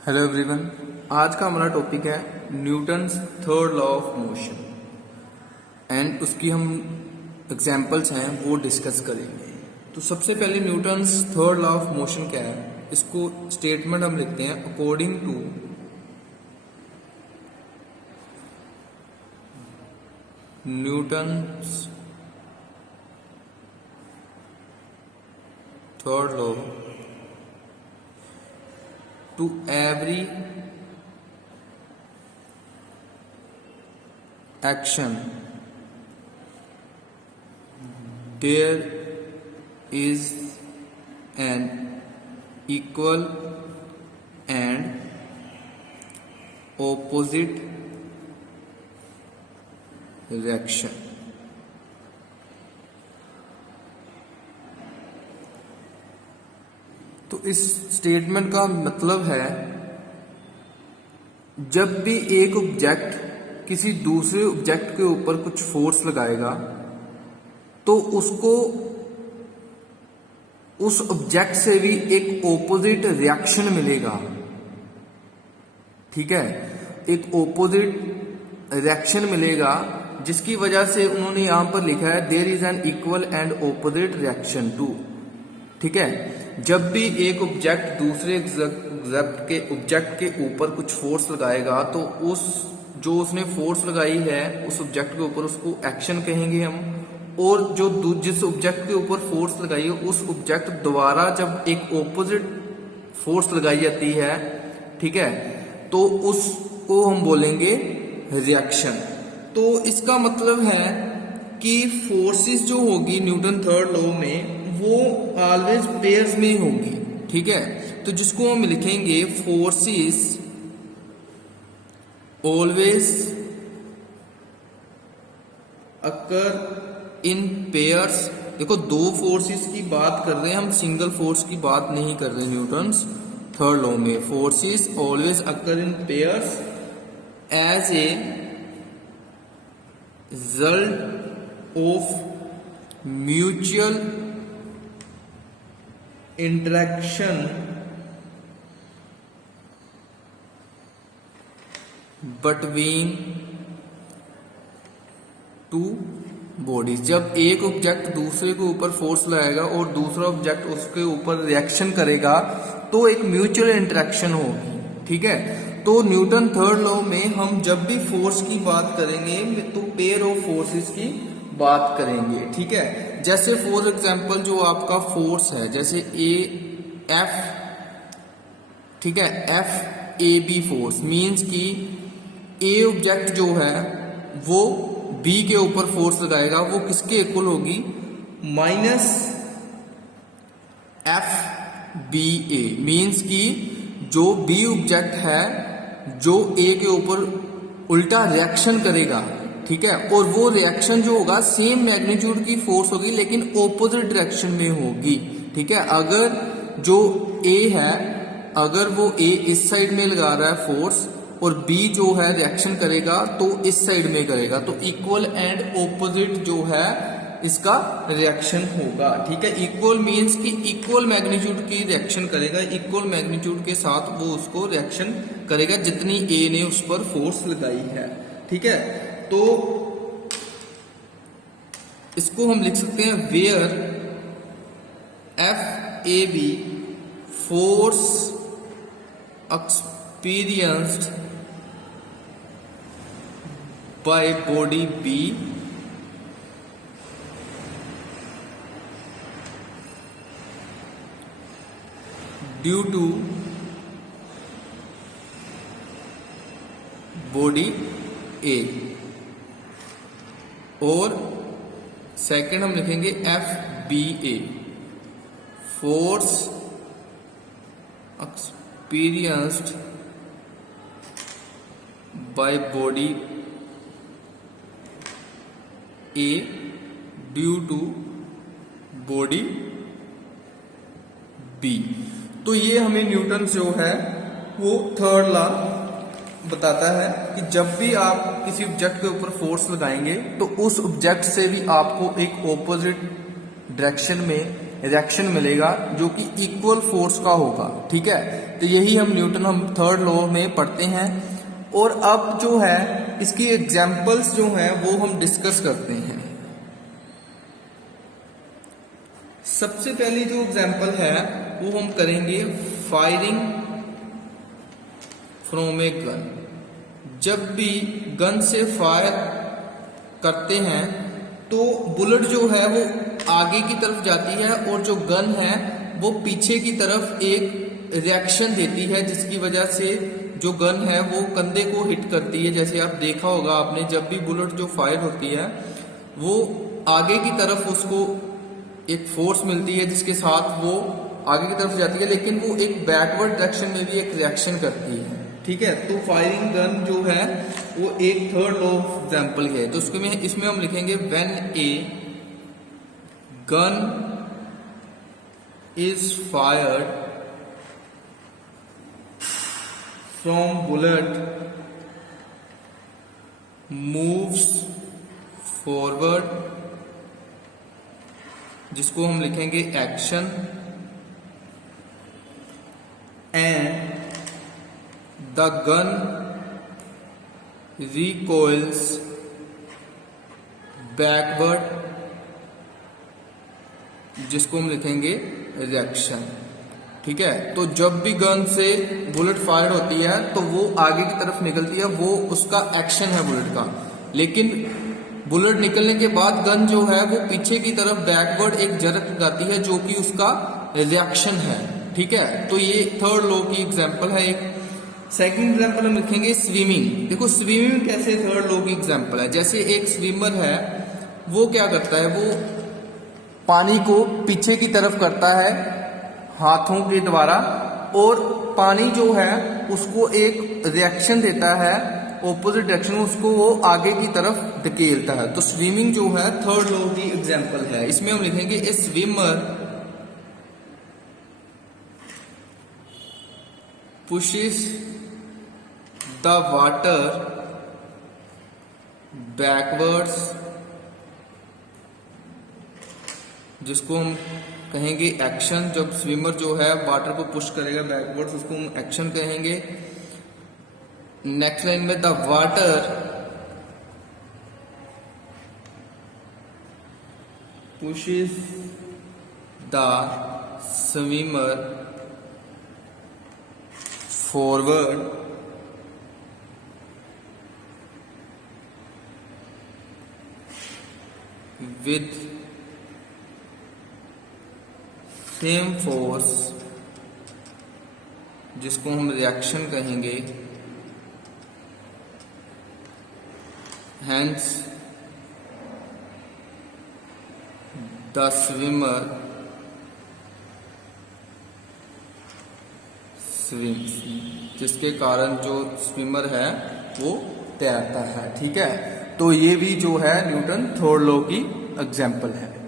Hello everyone. आज का हमारा टॉपिक है Newton's third law of motion and उसकी हम एग्जांपल्स हैं वो डिस्कस करेंगे। तो सबसे पहले Newton's third law of motion क्या है, इसको स्टेटमेंट हम लिखते हैं according to Newton's third law to every action there is an equal and opposite reaction। तो इस स्टेटमेंट का मतलब है जब भी एक ऑब्जेक्ट किसी दूसरे ऑब्जेक्ट के ऊपर कुछ फोर्स लगाएगा तो उसको उस ऑब्जेक्ट से भी एक ऑपोजिट रिएक्शन मिलेगा। ठीक है, एक ऑपोजिट रिएक्शन मिलेगा जिसकी वजह से उन्होंने यहां पर लिखा है there is an equal and opposite reaction to. ठीक है, जब भी एक ऑब्जेक्ट दूसरे ऑब्जेक्ट के ऊपर कुछ फोर्स लगाएगा तो उस जो उसने फोर्स लगाई है उस ऑब्जेक्ट के ऊपर उसको एक्शन कहेंगे हम, और जो जिस ऑब्जेक्ट के ऊपर फोर्स लगाई है उस ऑब्जेक्ट द्वारा जब एक ऑपोजिट फोर्स लगाई जाती है, ठीक है, तो उसको हम बोलेंगे रिएक्शन। तो इसका मतलब है कि फोर्सेस जो होगी न्यूटन थर्ड लॉ में वो ऑलवेज पेयर्स में होगी। ठीक है, तो जिसको हम लिखेंगे forces always occur in pairs. देखो, दो फोर्सेस की बात कर रहे हैं हम, सिंगल फोर्स की बात नहीं कर रहे न्यूटन्स थर्ड लॉ में। Forces always occur in pairs as a result of mutual interaction between two bodies. जब एक ऑब्जेक्ट दूसरे के ऊपर फोर्स लगाएगा और दूसरा ऑब्जेक्ट उसके ऊपर रिएक्शन करेगा तो एक म्यूचुअल इंटरेक्शन होगी। ठीक है, तो न्यूटन थर्ड लॉ में हम जब भी फोर्स की बात करेंगे तो पेयर ऑफ फोर्सेस की बात करेंगे। ठीक है, जैसे फॉर एग्जांपल जो आपका फोर्स है जैसे ए एफ, ठीक है, F A B force means कि ए ऑब्जेक्ट जो है वो बी के ऊपर फोर्स लगाएगा, वो किसके इक्वल होगी, माइनस एफ बी ए। मींस कि जो बी ऑब्जेक्ट है जो ए के ऊपर उल्टा रिएक्शन करेगा, ठीक है, और वो रिएक्शन जो होगा सेम मैग्नीट्यूड की फोर्स होगी लेकिन ऑपोजिट डायरेक्शन में होगी। ठीक है, अगर जो ए है अगर वो ए इस साइड में लगा रहा है फोर्स और बी जो है रिएक्शन करेगा तो इस साइड में करेगा, तो इक्वल एंड ऑपोजिट जो है इसका रिएक्शन होगा। ठीक है, इक्वल मींस कि इक्वल मैग्नीट्यूड की रिएक्शन करेगा, इक्वल मैग्नीट्यूड के साथ वो उसको रिएक्शन करेगा जितनी ए ने उस पर फोर्स लगाई है। ठीक है, तो इसको हम लिख सकते हैं where F A B force experienced by body B due to body A, और सेकंड हम लिखेंगे F B A force experienced by body A due to body B. तो ये हमें न्यूटन जो है वो थर्ड लॉ बताता है कि जब भी आप किसी ऑब्जेक्ट के ऊपर फोर्स लगाएंगे तो उस ऑब्जेक्ट से भी आपको एक ऑपोजिट डायरेक्शन में रिएक्शन मिलेगा जो कि इक्वल फोर्स का होगा। ठीक है, तो यही हम न्यूटन हम थर्ड लॉ में पढ़ते हैं। और अब जो है इसकी एग्जाम्पल्स जो हैं वो हम डिस्कस करते हैं। सबसे पहली जो एग्जाम्पल है वो हम करेंगे फायरिंग फ्रॉम ए गन। जब भी गन से फायर करते हैं तो बुलेट जो है वो आगे की तरफ जाती है और जो गन है वो पीछे की तरफ एक रिएक्शन देती है, जिसकी वजह से जो गन है वो कंधे को हिट करती है। जैसे आप देखा होगा आपने, जब भी बुलेट जो फायर होती है वो आगे की तरफ उसको एक फोर्स मिलती है जिसके साथ वो आगे की तरफ जाती है, लेकिन वो एक बैकवर्ड डायरेक्शन में भी एक रिएक्शन करती है। ठीक है, तो फायरिंग गन जो है वो एक थर्ड लॉ ऑफ एग्जाम्पल है। तो इसमें हम लिखेंगे when a gun is fired from bullet moves forward, जिसको हम लिखेंगे action, and the gun recoils backward, जिसको हम लिखेंगे रिएक्शन। ठीक है, तो जब भी गन से बुलेट फायर होती है तो वो आगे की तरफ निकलती है, वो उसका एक्शन है बुलेट का। लेकिन बुलेट निकलने के बाद गन जो है वो पीछे की तरफ बैकवर्ड एक झरक लगाती है जो कि उसका रिएक्शन है। ठीक है, तो ये थर्ड लॉ की एग्जांपल है। एक सेकंड एग्जांपल हम लिखेंगे स्विमिंग। देखो स्विमिंग कैसे थर्ड लॉ की एग्जांपल है। जैसे एक स्विमर है वो क्या करता है, वो पानी को पीछे की तरफ करता है हाथों के द्वारा, और पानी जो है उसको एक रिएक्शन देता है ऑपोजिट डायरेक्शन, उसको वो आगे की तरफ धकेलता है। तो स्विमिंग जो है थर्ड लॉ की एग्जांपल है। इसमें हम लिखेंगे ए swimmer pushes the water backwards, जिसको हम कहेंगे एक्शन। जब स्विमर जो है वाटर को पुश करेगा बैकवर्ड्स उसको हम एक्शन कहेंगे। नेक्स्ट लाइन में the water pushes the swimmer forward with same force, जिसको हम रिएक्शन कहेंगे। Hence the swimmer swims, जिसके कारण जो स्विमर है वो तैरता है। ठीक है, तो ये भी जो है न्यूटन थर्ड लॉ की एग्जाम्पल है।